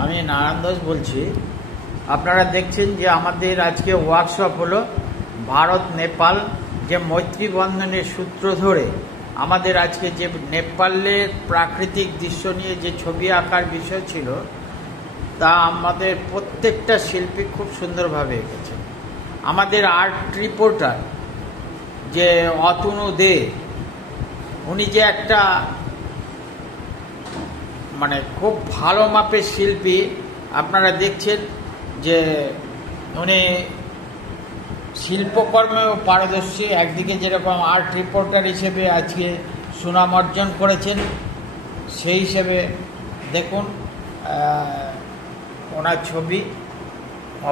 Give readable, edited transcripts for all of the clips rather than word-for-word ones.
আমি নারায়ণ দাস বলছি। আপনারা দেখছেন যে আমাদের আজকে ওয়ার্কশপ হলো ভারত নেপাল যে মৈত্রী বন্ধনের সূত্র ধরে আমাদের আজকে যে নেপালের প্রাকৃতিক দৃশ্য নিয়ে যে ছবি আঁকার বিষয় ছিল তা আমাদের প্রত্যেকটা শিল্পী খুব সুন্দরভাবে এঁকেছেন। আমাদের আর্ট রিপোর্টার যে অতনু দে, উনি যে একটা মানে খুব ভালো মাপের শিল্পী। আপনারা দেখছেন যে উনি শিল্পকর্মেও পারদর্শী। একদিকে যেরকম আর্ট রিপোর্টার হিসেবে আজকে সুনাম অর্জন করেছেন, সেই হিসেবে দেখুন ওনার ছবি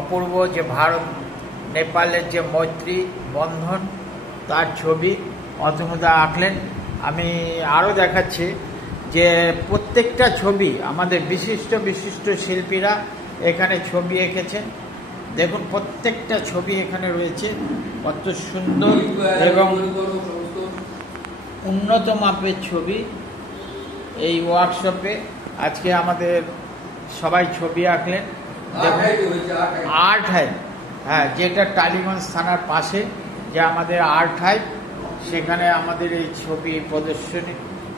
অপূর্ব, যে ভারত নেপালের যে মৈত্রী বন্ধন তার ছবি অতনুদা আঁকলেন। আমি আরও দেখাচ্ছি যে প্রত্যেকটা ছবি আমাদের বিশিষ্ট বিশিষ্ট শিল্পীরা এখানে ছবি এঁকেছেন। দেখুন প্রত্যেকটা ছবি এখানে রয়েছে, কত সুন্দর এবং উন্নত মাপের ছবি। এই ওয়ার্কশপে আজকে আমাদের সবাই ছবি আঁকলেন। আর্ট হাইট, হ্যাঁ, যেটা টালিগঞ্জ থানার পাশে যে আমাদের আর্ট হাইট, সেখানে আমাদের এই ছবি প্রদর্শনী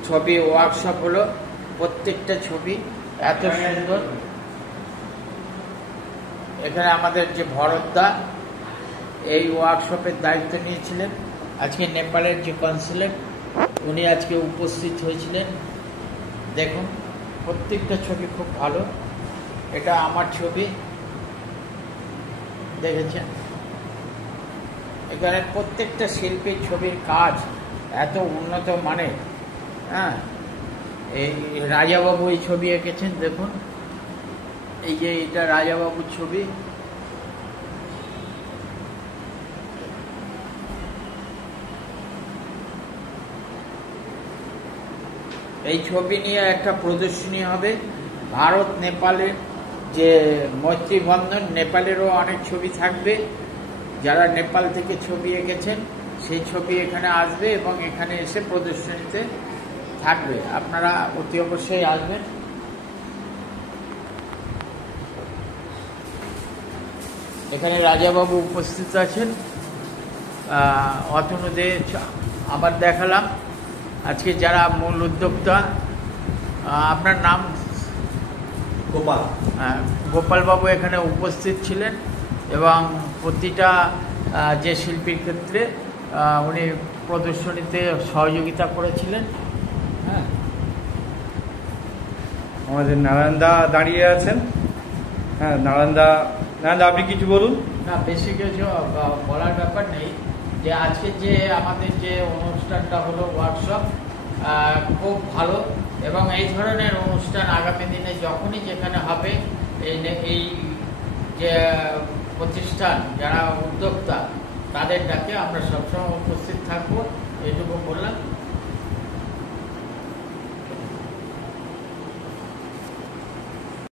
ছবি ওয়ার্কশপ হলো। প্রত্যেকটা ছবি এত সুন্দর। এখানে আমাদের যে ভরতদা এই ওয়ার্কশপের দায়িত্ব নিয়েছিলেন, আজকে নেপালের যে কনসুলেট উনি আজকে উপস্থিত হয়েছিলেন। দেখুন প্রত্যেকটা ছবি খুব ভালো। এটা আমার ছবি, দেখেছেন। এখানে প্রত্যেকটা শিল্পীর ছবির কাজ এত উন্নত মানের। হ্যাঁ, এই রাজাবাবু এই ছবি এঁকেছেন, দেখুন এই যে এটা রাজাবাবুর ছবি। এই ছবি নিয়ে একটা প্রদর্শনী হবে ভারত নেপালের যে মৈত্রী বন্ধন। নেপালেরও অনেক ছবি থাকবে, যারা নেপাল থেকে ছবি এঁকেছেন সেই ছবি এখানে আসবে এবং এখানে এসে প্রদর্শনীতে থাকবে। আপনারা অতি অবশ্যই আসবেন। এখানে রাজাবাবু উপস্থিত আছেন। অতনুদে আবার দেখালাম। আজকে যারা মূল উদ্যোক্তা, আপনার নাম? গোপাল। গোপালবাবু এখানে উপস্থিত ছিলেন এবং প্রতিটা যে শিল্পীর ক্ষেত্রে উনি প্রদর্শনীতে সহযোগিতা করেছিলেন। হ্যাঁ, আমাদের নারায়ণদা দাঁড়িয়ে আছেন। হ্যাঁ, নারায়ণদা আপনি কিছু বলুন। না, বেশি কিছু বলার ব্যাপার নেই। যে আজকে যে আমাদের যে অনুষ্ঠানটা হলো ওয়ার্কশপ, খুব ভালো। এবং এই ধরনের অনুষ্ঠান আগামী দিনে যখনই যেখানে হবে, এই যে প্রতিষ্ঠান যারা উদ্যোক্তা তাদের ডাকে আমরা সবসময় উপস্থিত থাকবো, এইটুকু বললাম।